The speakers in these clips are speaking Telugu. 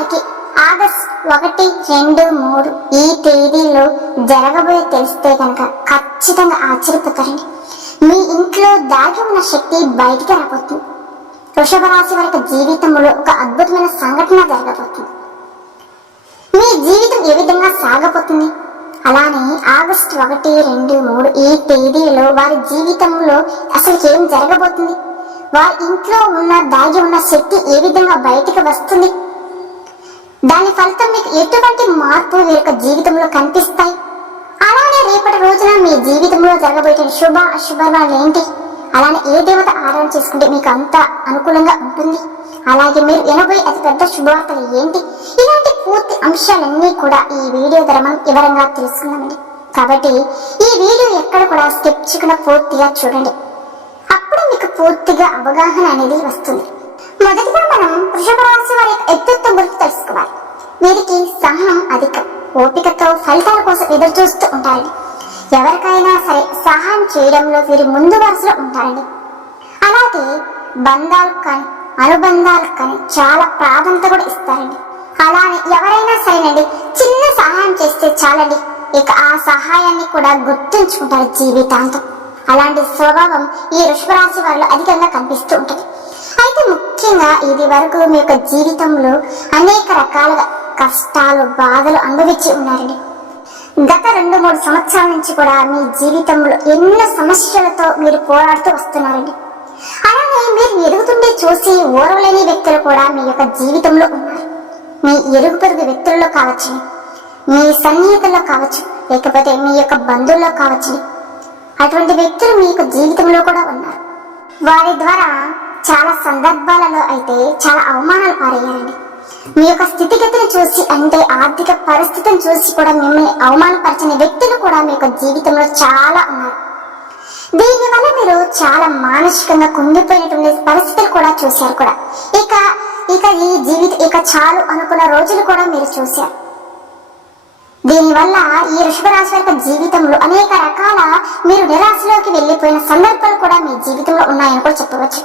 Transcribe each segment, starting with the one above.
వారికి ఆగస్ట్ 1, 2, 3 ఈ తేదీలో జరగబోయే తెలిస్తే కనుక ఖచ్చితంగా ఆశ్చర్యపోతారండి. మీ ఇంట్లో దాగి ఉన్న శక్తి బయటికి రాబోతుంది. వృషభ రాశి వారి జీవితంలో ఒక అద్భుతమైన సంఘటన జరగబోతుంది. మీ జీవితం ఏ విధంగా సాగబోతుంది, అలానే ఆగస్టు 1, 2, 3 ఈ తేదీలో వారి జీవితంలో అసలు ఏం జరగబోతుంది, వారి ఇంట్లో ఉన్న దాగి ఉన్న శక్తి ఏ విధంగా బయటికి వస్తుంది, దాని ఫలితం మీకు ఎటువంటి మార్పు వీరి యొక్క జీవితంలో కనిపిస్తాయి, అలానే రేపటి రోజున మీ జీవితంలో జరగబోయే శుభ అశుభాలు ఏంటి, అలానే ఏ దేవత ఆరాధన చేసుకుంటే మీకు అంత అనుకూలంగా ఉంటుంది, అలాగే మీరు వినబోయే అతి పెద్ద శుభవార్తలు ఏంటి, ఇలాంటి పూర్తి అంశాలన్నీ కూడా ఈ వీడియో ద్వారా మనం వివరంగా తెలుసుకుందామండి. కాబట్టి ఈ వీడియో ఎక్కడ కూడా స్కిప్ చేయకుండా పూర్తిగా చూడండి. అప్పుడు మీకు పూర్తిగా అవగాహన అనేది వస్తుంది. మొదటిగా మనం వృషభ రాశి వారి యొక్క వ్యక్తిత్వం గురించి తెలుసుకోవాలి. వీరికి సహనం అధికం, ఓపికతో ఫలితాల కోసం ఎదురు చూస్తూ ఉంటారండి. ఎవరికైనా సరే సహాయం చేయడంలో వీరు ముందు వరుసలో ఉంటారండి. అలాగే బంధాలు కానీ అనుబంధాలకు కానీ చాలా ప్రాధాన్యత కూడా ఇస్తారండి. అలానే ఎవరైనా సరేనండి చిన్న సహాయం చేస్తే చాలండి, ఇక ఆ సహాయాన్ని కూడా గుర్తుంచుకుంటారు జీవితాంతం. అలాంటి స్వభావం ఈ వృషభ రాశి వారిలో అధికంగా కనిపిస్తూ ఉంటుంది. అయితే ముఖ్యంగా ఇది వరకు మీ యొక్క జీవితంలో అనేక రకాలుగా కష్టాలు బాధలు అనుభవించి ఉన్నారండి. గత 2-3 సంవత్సరాల నుంచి కూడా మీ జీవితంలో ఎన్నో సమస్యలతో మీరు పోరాడుతూ వస్తున్నారండి. అలానే మీరు ఎదుగుతుండే చూసి ఓర్వలేని వ్యక్తులు కూడా మీ యొక్క జీవితంలో ఉన్నారు. మీ ఎరుగు పొరుగు వ్యక్తుల్లో కావచ్చు, మీ సన్నిహితుల్లో కావచ్చు, లేకపోతే మీ యొక్క బంధువుల్లో కావచ్చు, అటువంటి వ్యక్తులు మీ యొక్క జీవితంలో కూడా ఉన్నారు. వారి ద్వారా చాలా సందర్భాలలో అయితే చాలా అవమానాలు పారయ్యారండి. మీ యొక్క స్థితిగతిని చూసి, అంటే ఆర్థిక పరిస్థితిని చూసి కూడా మిమ్మల్ని అవమానపరచని వ్యక్తులు కూడా మీ యొక్క జీవితంలో చాలా ఉన్నారు. దీనివల్ల మీరు చాలా మానసికంగా కుంగిపోయినటువంటి పరిస్థితులు కూడా చూశారు కూడా. ఇక ఈ ఇక చాలు అనుకున్న రోజులు కూడా మీరు చూశారు. దీనివల్ల ఈ వృషభ రాశి యొక్క జీవితంలో అనేక రకాల మీరు నిరాశలోకి వెళ్ళిపోయిన సందర్భాలు కూడా మీ జీవితంలో ఉన్నాయని కూడా చెప్పవచ్చు.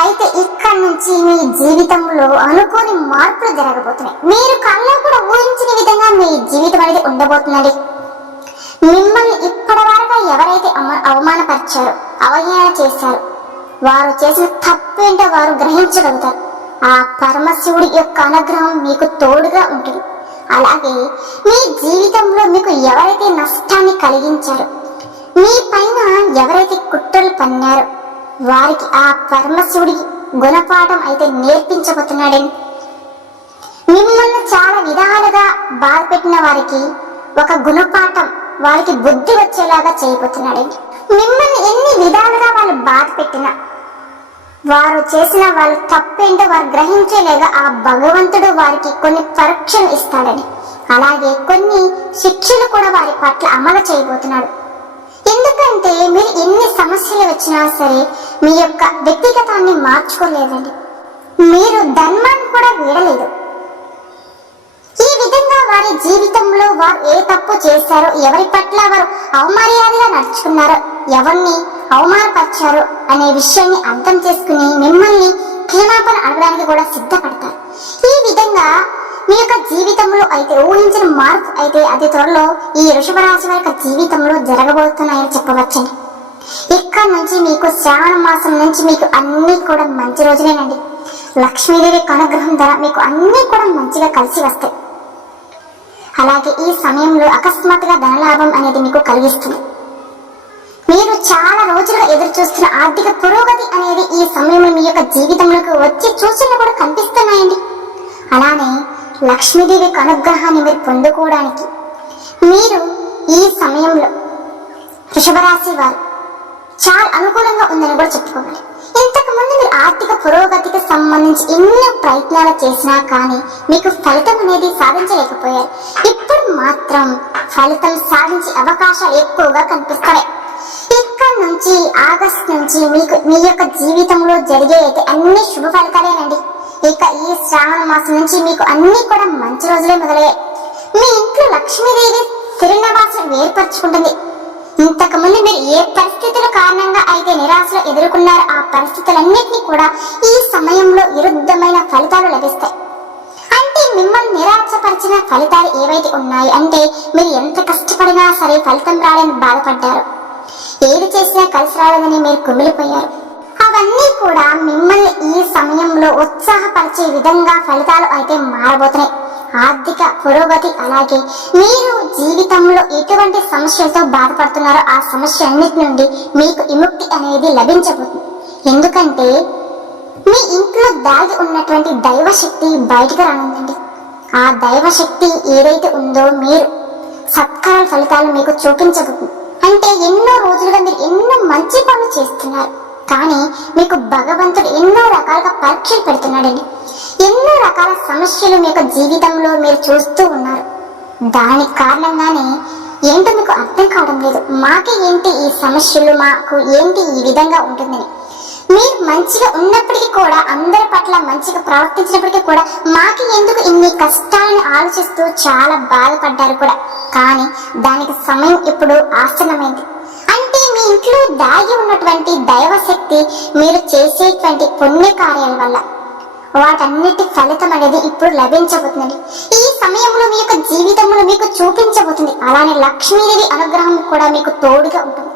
అయితే ఇక్కడ నుంచి మీ జీవితంలో అనుకోని మార్పులు జరగబోతున్నాయి. మీరు కళ్ళలో కూడా ఊహించిన విధంగా మీ జీవితం అనేది ఉండబోతుందండి. మిమ్మల్ని ఇప్పటి వరకు ఎవరైతే అవమానపరిచారో, అవహేళన చేశారో, వారు చేసిన తప్పేంటో వారు గ్రహించగలుగుతారు. ఆ పరమశివుడి యొక్క అనుగ్రహం మీకు తోడుగా ఉంటుంది. అలాగే మీ జీవితంలో మీకు ఎవరైతే నష్టాన్ని కలిగించారో, మీ పైన ఎవరైతే కుట్రలు పన్నారో, వారికి ఆ పరమశివుడి గుణపాఠం అయితే నేర్పించబోతున్నాడండి. మిమ్మల్ని చాలా విధాలుగా బాధపెట్టిన వారికి ఒక గుణపాఠం, వారికి బుద్ధి వచ్చేలాగా చేయబోతున్నాడండి. మిమ్మల్ని ఎన్ని విధాలుగా వాళ్ళు బాధ పెట్టినా, వారు చేసిన వాళ్ళ తప్పేంటో వారు గ్రహించేలాగా ఆ భగవంతుడు వారికి కొన్ని పరీక్షలు ఇస్తాడని, అలాగే కొన్ని శిక్షలు కూడా వారి పట్ల అమలు చేయబోతున్నాడు. ఎందుకంటే మీరు ఎన్ని సమస్యలు వచ్చినా సరే మీ యొక్క వ్యక్తిగతాన్ని మార్చుకోలేదండి. మీరు ధర్మాన్ని కూడా వీడలేదు. ఈ విధంగా వారి జీవితంలో వారు ఏ తప్పు చేశారో, ఎవరి పట్ల వారు అవమర్యాదగా నడుచుకున్నారో, ఎవరిని అవమానపరిచారో అనే విషయాన్ని అర్థం చేసుకుని మిమ్మల్ని క్షమాపణ అడగడానికి కూడా సిద్ధపడతారు. ఈ విధంగా మీ యొక్క జీవితంలో అయితే ఊహించిన మార్పు అయితే అతి త్వరలో ఈ వృషభ రాశి వారి జీవితంలో జరగబోతున్నాయని చెప్పవచ్చండి. ఇక్కడ నుంచి మీకు శ్రావణ మాసం నుంచి మీకు అన్ని కూడా మంచి రోజులేనండి. లక్ష్మీదేవి అనుగ్రహం ద్వారా మీకు అన్ని కూడా మంచిగా కలిసి వస్తాయి. అలాగే ఈ సమయంలో అకస్మాత్తుగా ధనలాభం అనేది మీకు కలిగిస్తుంది. మీరు చాలా రోజులుగా ఎదురు చూస్తున్న ఆర్థిక పురోగతి అనేది ఈ సమయంలో మీ యొక్క జీవితంలోకి వచ్చి సూచనలు కూడా కనిపిస్తున్నాయండి. అలానే లక్ష్మీదేవి అనుగ్రహాన్ని మీరు పొందుకోవడానికి మీరు ఈ సమయంలో వృషభ రాశి వారు చాలా అనుకూలంగా ఉందని కూడా చెప్పుకోవాలి. ఇంతకుముందు మీరు ఆర్థిక పురోగతికి సంబంధించి ఎన్నో ప్రయత్నాలు చేసినా కానీ మీకు ఫలితం అనేది సాధించలేకపోయారు. ఇప్పుడు మాత్రం ఫలితం సాధించే అవకాశాలు ఎక్కువగా కనిపిస్తాయి. ఇక్కడ నుంచి ఆగస్టు నుంచి మీకు మీ యొక్క జీవితంలో జరిగే అయితే అన్ని శుభ ఫలితాలేనండి. ఇక ఈ శ్రావణ మాసం నుంచి మీకు అన్ని కూడా మంచి రోజులే మొదలయ్యాయి. మీ ఇంట్లో లక్ష్మీదేవి తిరునివాసం ఏర్పరచుకుంటుంది. ఇంతకుముందు మీరు ఏ పరిస్థితుల కారణంగా అయితే నిరాశలో ఎదుర్కొన్నారో ఆ పరిస్థితులన్నింటినీ కూడా ఈ సమయంలో విరుద్ధమైన ఫలితాలు లభిస్తాయి. అంటే మీరు ఎంత కష్టపడినా సరే ఫలితం రాలేని బాధపడ్డారు. ఏది చేసినా కలిసి రాలేదని మీరు కుమిలిపోయారు. అవన్నీ కూడా మిమ్మల్ని ఈ సమయంలో ఉత్సాహపరిచే విధంగా ఫలితాలు అయితే మారబోతున్నాయి. ఆర్థిక పురోగతి, అలాగే మీరు జీవితంలో ఎటువంటి సమస్యలతో బాధపడుతున్నారో ఆ సమస్య అన్నిటి నుండి మీకు విముక్తి అనేది లభించబోతుంది. ఎందుకంటే మీ ఇంట్లో దాగి ఉన్నటువంటి దైవశక్తి బయటకు రానుందండి. ఆ దైవశక్తి ఏదైతే ఉందో మీరు సత్కార ఫలితాలు మీకు చూపించబోతుంది. అంటే ఎన్నో రోజులుగా మీరు ఎన్నో మంచి పనులు చేస్తున్నారు, కానీ మీకు భగవంతుడు ఎన్నో రకాలుగా పరీక్షలు పెడుతున్నాడండి. ఎన్నో రకాల సమస్యలు మీకు జీవితంలో మీరు చూస్తూ ఉన్నారు. దాని కారణంగానే ఏంటో మీకు అర్థం కావడం లేదు. మాకే ఏంటి ఈ సమస్యలు, మాకు ఏంటి ఈ విధంగా ఉంటుందని. మీరు మంచిగా ఉన్నప్పటికీ కూడా, అందరి పట్ల మంచిగా ప్రవర్తించినప్పటికీ కూడా మాకి ఎందుకు ఇన్ని కష్టాలను ఆలోచిస్తూ చాలా బాధపడ్డారు కూడా. కానీ దానికి సమయం ఇప్పుడు ఆసన్నమైంది. అంటే మీ ఇంట్లో దాగి ఉన్నటువంటి దైవశక్తి మీరు చేసేటువంటి పుణ్య కార్యాల వల్ల వాటన్నిటి ఫలితం అనేది ఇప్పుడు లభించబోతుందండి. ఈ సమయంలో మీ యొక్క జీవితంలో మీకు చూపించబోతుంది. అలానే లక్ష్మీదేవి అనుగ్రహం కూడా మీకు తోడుగా ఉంటుంది.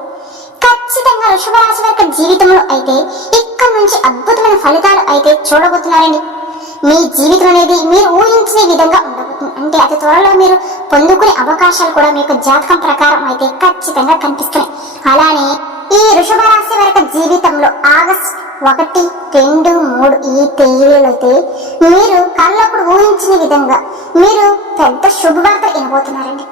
ఖచ్చితంగా వృషభ రాశి వారి జీవితంలో అయితే ఇక్కడ నుంచి అద్భుతమైన ఫలితాలు అయితే చూడబోతున్నారండి. మీ జీవితం అనేది మీరు ఊహించిన విధంగా ఉండబోతుంది. అంటే అతి త్వరలో మీరు పొందుకునే అవకాశాలు కూడా మీకు జాతకం ప్రకారం అయితే ఖచ్చితంగా కనిపిస్తున్నాయి. అలానే ఈ వృషభ రాశి వారి జీవితంలో ఆగస్టు 1, 2, 3 ఈ తేదీలో అయితే మీరు కళ్ళప్పుడు ఊహించిన విధంగా మీరు పెద్ద శుభవార్త వినబోతున్నారండి.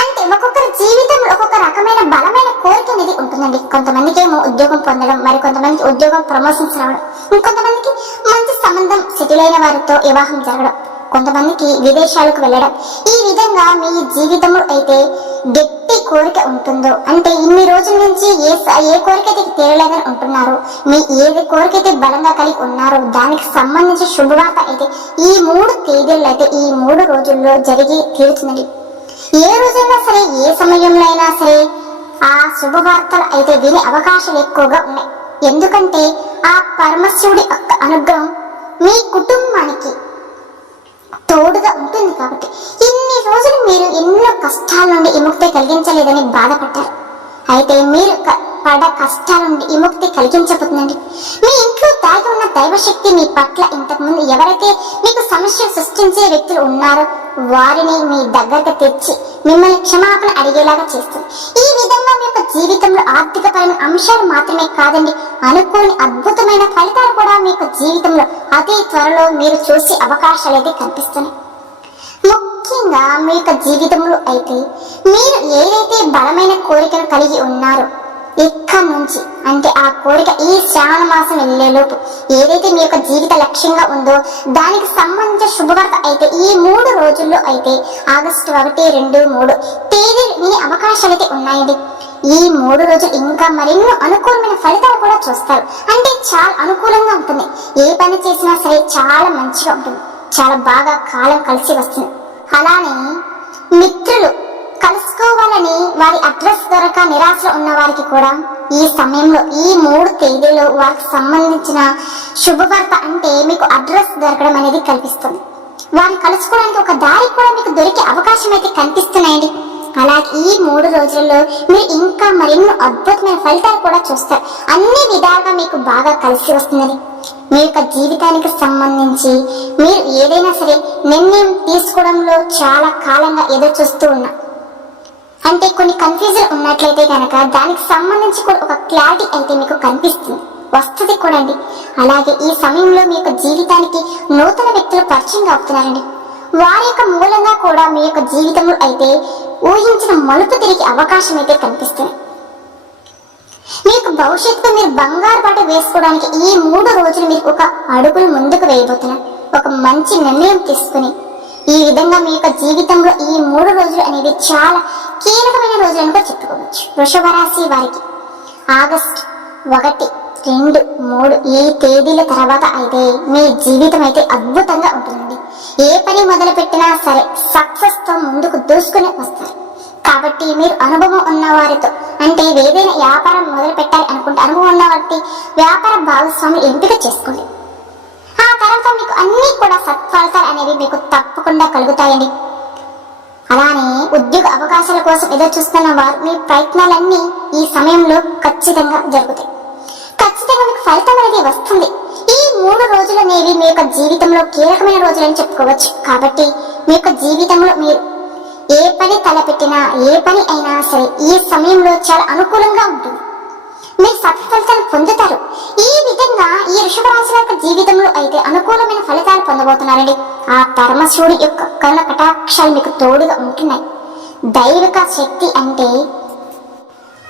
అంటే ఒక్కొక్కరి జీవితంలో ఒక్కొక్క రకమైన బలమైన కోరిక అనేది ఉంటుందండి. కొంతమందికి ఏమో ఉద్యోగం పొందడం, మరి కొంతమందికి ఉద్యోగం ప్రమోషన్స్ రావడం, ఇంకొంతమందికి మంచి సంబంధం సెటిల్ అయిన వారితో వివాహం జరగడం, కొంతమందికి విదేశాలకు వెళ్ళడం. ఈ విధంగా మీ జీవితంలో అయితే గట్టి కోరిక ఉంటుందో, అంటే ఇన్ని రోజుల నుంచి ఏ కోరిక అయితే తీరలేదని ఉంటున్నారో, మీ ఏది కోరిక అయితే బలంగా కలిగి ఉన్నారో దానికి సంబంధించి శుభవార్త అయితే ఈ 3 తేదీల్లో అయితే ఈ 3 రోజుల్లో జరిగి తీరుతుందండి. ఏ రోజైనా సరే, ఏ సమయంలో అయినా సరే ఆ శుభవార్తలు అయితే వినే అవకాశాలు ఎక్కువగా ఉన్నాయి. ఎందుకంటే ఆ పరమశివుడి యొక్క అనుగ్రహం మీ కుటుంబానికి తోడుగా ఉంటుంది కాబట్టి. ఇన్ని రోజులు మీరు ఎన్నో కష్టాల నుండి విముక్తి కలిగించలేదని బాధపడ్డారు. అయితే మీరు పడ్డ కష్టాల నుండి విముక్తి కలిగించబోతుందండి. మీ ఇంట్లో దాగి ఉన్న దైవశక్తి మీ పట్ల ఇంతకుముందు ఎవరైతే మీకు సమస్య సృష్టించే వ్యక్తులు ఉన్నారో వారిని మీ దగ్గరకు తెచ్చి మిమ్మల్ని క్షమాపణ అడిగేలాగా చేస్తుంది. ఈ విధంగా మీ యొక్క జీవితంలో ఆర్థికపరమైన అంశాలు మాత్రమే కాదండి, అనుకోని అద్భుతమైన ఫలితాలు కూడా మీ యొక్క జీవితంలో అతి త్వరలో మీరు చూసే అవకాశాలు అయితే కనిపిస్తున్నాయి. ముఖ్యంగా మీ యొక్క జీవితంలో అయితే మీరు ఏదైతే బలమైన కోరికను కలిగి ఉన్నారో ఇక్కడ నుంచి, అంటే ఆ కోరిక ఈ శ్రావణ మాసం వెళ్ళేలోపు ఏదైతే మీ యొక్క జీవిత లక్ష్యంగా ఉందో దానికి సంబంధించిన శుభవార్త అయితే ఈ 3 రోజుల్లో అయితే ఆగస్టు 1, 2, 3 తేదీలు వినే అవకాశాలు అయితే ఉన్నాయండి. ఈ 3 రోజులు ఇంకా మరెన్నో అనుకూలమైన ఫలితాలు కూడా చూస్తారు. అంటే చాలా అనుకూలంగా ఉంటుంది. ఏ పని చేసినా సరే చాలా మంచిగా ఉంటుంది, చాలా బాగా కాలం కలిసి వస్తుంది. అలానే మిత్రులు కలుసుకోవాలని వారి అడ్రస్ దొరక నిరాశలో ఉన్న వారికి కూడా ఈ సమయంలో ఈ 3 తేదీలో వారికి సంబంధించిన శుభవార్త అంటే మీకు అడ్రస్ దొరకడం అనేది కల్పిస్తుంది. వారిని కలుసుకోవడానికి ఒక దారి కూడా మీకు దొరికే అవకాశం అయితే కనిపిస్తున్నాయండి. అలాగే ఈ 3 రోజుల్లో మీరు ఇంకా మరెన్నో అద్భుతమైన ఫలితాలు కూడా చూస్తారు. అన్ని విధాలుగా మీకు బాగా కలిసి వస్తుందని. మీ యొక్క జీవితానికి సంబంధించి మీరు ఏదైనా సరే నిర్ణయం తీసుకోవడంలో చాలా కాలంగా ఎదురు చూస్తూ ఉన్నా, అంటే కొన్ని కన్ఫ్యూజన్ ఉన్నట్లయితే కనుక దానికి సంబంధించి కూడా ఒక క్లారిటీ అయితే మీకు కనిపిస్తుంది, వస్తుంది కూడా అండి. అలాగే ఈ సమయంలో మీ యొక్క జీవితానికి నూతన వ్యక్తులు పరిచయం అవుతున్నారండి. వారి యొక్క మూలంగా కూడా మీ యొక్క జీవితంలో అయితే ఊహించిన మలుపు తిరిగి అవకాశం అయితే కనిపిస్తుంది. మీ యొక్క భవిష్యత్తులో మీరు బంగారు బాట వేసుకోవడానికి ఈ 3 రోజులు మీరు ఒక అడుగులు ముందుకు వేయబోతున్నారు. ఒక మంచి నిర్ణయం తీసుకుని ఈ విధంగా మీ యొక్క జీవితంలో ఈ 3 రోజులు అనేది చాలా కీలకమైన రోజులను కూడా చెప్పుకోవచ్చు. వృషభ రాశి వారికి ఆగస్టు 1, 2, 3 ఈ తేదీల తర్వాత అయితే మీ జీవితం అయితే అద్భుతంగా ఉంటుందండి. ఏ పని మొదలు పెట్టినా సరే సక్సెస్ తో ముందుకు దూసుకుని వస్తారు. కాబట్టి మీరు అనుభవం ఉన్న వారితో, అంటే ఏదైనా వ్యాపారం మొదలు పెట్టాలి అనుకుంటే అనుభవం ఉన్న వారికి వ్యాపార భాగస్వామి ఎంపిక చేసుకోండి. ఆ తర్వాత మీకు అన్ని కూడా సత్ఫలితాలు అనేవి మీకు తప్పకుండా కలుగుతాయండి. అలానే ఉద్యోగ అవకాశాల కోసం ఎదురు చూస్తున్న వారు మీ ప్రయత్నాలన్నీ ఈ సమయంలో ఖచ్చితంగా జరుగుతాయి. ఖచ్చితంగా మీకు ఫలితం అనేది వస్తుంది. ఈ 3 రోజులు అనేవి మీ యొక్క జీవితంలో కీలకమైన రోజులని చెప్పుకోవచ్చు. కాబట్టి మీ యొక్క జీవితంలో మీరు ఏ పని తలపెట్టినా ఏ పని అయినా సరే ఈ సమయంలో చాలా అనుకూలంగా ఉంటుంది. మీరు సత్ఫలితాలు పొందుతారు. ఈ విధంగా ఈ వృషభ రాశి యొక్క జీవితంలో అయితే అనుకూలమైన ఫలితాలు పొందబోతున్నారండి. ఆ పరమశివుడి యొక్క కరుణ కటాక్షాలు మీకు తోడుగా ఉంటున్నాయి. దైవిక శక్తి అంటే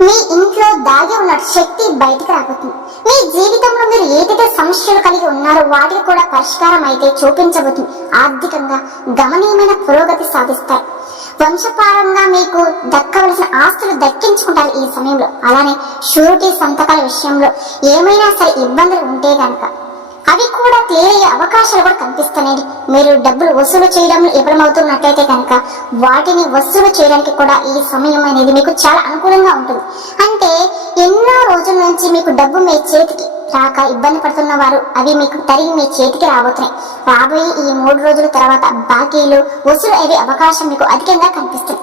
మీ ఇంట్లో దాగి ఉన్న శక్తి బయటకు రాబోతుంది. మీ జీవితంలో మీరు ఏదైతే సమస్యలు కలిగి ఉన్నారో వాటికి కూడా పరిష్కారం అయితే చూపించబోతుంది. ఆర్థికంగా గమనీయమైన పురోగతి సాధిస్తారు. వంశపారంగా మీకు దక్కవలసిన ఆస్తులు దక్కించుకుంటారు ఈ సమయంలో. అలానే షూరిటీ సంతకాల విషయంలో ఏమైనా సరే ఇబ్బందులు ఉంటే గనక అవి కూడా క్లియర్ అయ్యే అవకాశాలు కూడా కనిపిస్తున్నాయి. మీరు డబ్బులు వసూలు చేయడంలో విఫలమవుతున్నట్లయితే కనుక వాటిని వసూలు చేయడానికి కూడా ఈ సమయం అనేది మీకు చాలా అనుకూలంగా ఉంటుంది. అంటే ఎన్నో రోజుల నుంచి మీకు డబ్బు మీ చేతికి రాక ఇబ్బంది పడుతున్న వారు అవి మీకు తిరిగి మీ చేతికి రాబోతున్నాయి. రాబోయే ఈ 3 రోజుల తర్వాత బాకీలు వసూలు అయ్యే అవకాశం మీకు అధికంగా కనిపిస్తుంది.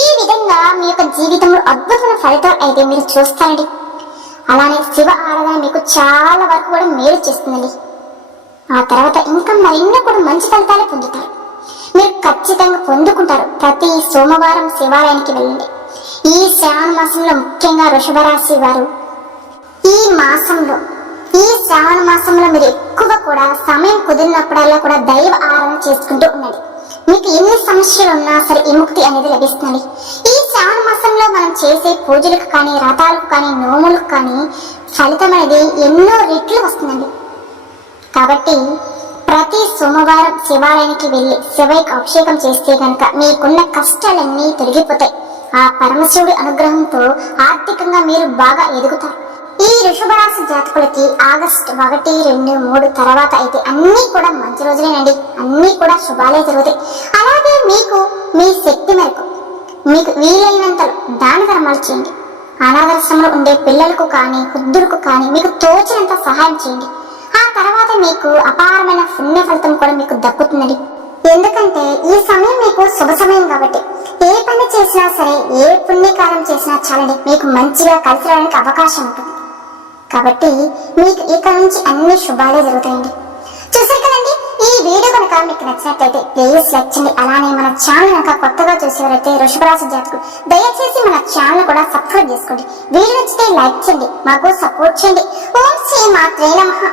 ఈ విధంగా మీ యొక్క జీవితంలో అద్భుతమైన ఫలితాలు అయితే మీరు చూస్తారండి. అలానే శివ ఆరాధన మీకు చాలా వరకు కూడా మేలు చేస్తుందండి. ఆ తర్వాత ఇంకా మరెన్నో కూడా మంచి ఫలితాలు పొందుతారు. మీరు ఖచ్చితంగా పొందుకుంటారు. ప్రతి సోమవారం శివాలయానికి వెళ్ళండి. ఈ శ్రావణ మాసంలో ముఖ్యంగా వృషభ రాశి వారు ఈ శ్రావణ మాసంలో మీరు ఎక్కువ కూడా సమయం కుదిరినప్పుడల్లా కూడా దైవ ఆరాధన చేసుకుంటూ ఉండండి. మీకు ఎన్ని సమస్యలు ఉన్నా సరే విముక్తి అనేది లభిస్తుంది. ఈ శ్రావణ మాసంలో మనం చేసే పూజలకు కానీ వ్రతాలకు కానీ నోములకు కానీ ఫలితం అనేది ఎన్నో రెట్లు వస్తుందండి. కాబట్టి ప్రతి సోమవారం శివాలయానికి వెళ్ళి శివయ్యకు అభిషేకం చేస్తే కనుక మీకున్న కష్టాలన్నీ తొలగిపోతాయి. ఆ పరమశివుడి అనుగ్రహంతో ఆర్థికంగా మీరు బాగా ఎదుగుతారు. ఈ వృషభ రాశి జాతకులకి ఆగస్టు 1, 2, 3 తర్వాత అయితే అన్ని కూడా మంచి రోజులేనండి. అన్ని కూడా శుభాలే జరుగుతాయి. అలాగే మీకు మీ శక్తి మేరకు మీకు వీలైనంతలో దాన ధర్మాలు చేయండి. అనాథాశ్రమంలో ఉండే పిల్లలకు కానీ వృద్ధులకు కానీ మీకు తోచినంత సహాయం చేయండి. ఆ తర్వాత మీకు అపారమైన పుణ్య ఫలితం కూడా మీకు దక్కుతుందండి. ఎందుకంటే ఈ సమయం మీకు శుభ సమయం కాబట్టి ఏ పని చేసినా సరే ఏ పుణ్యకార్యం చేసినా చాలండి మీకు మంచిగా కలిసి రావడానికి అవకాశం ఉంటుంది. కాబట్టి మీకు ఇక నుంచి అన్ని శుభాలే జరుగుతాయండి. చూసారు కదండి, ఈ వీడియో కనుక మీకు నచ్చినట్లయితే ప్లీజ్ లైక్ చేయండి. అలానే మన ఛానల్ కనుక కొత్తగా చూసేవారైతే వృషభ రాశి జాతకులు దయచేసి మన ఛానల్ కూడా సబ్స్క్రైబ్ చేసుకోండి. వీడియో నచ్చితే లైక్ చేయండి, మాకు సపోర్ట్ చేయండి. ఓం శ్రీ మాత్రే నమః.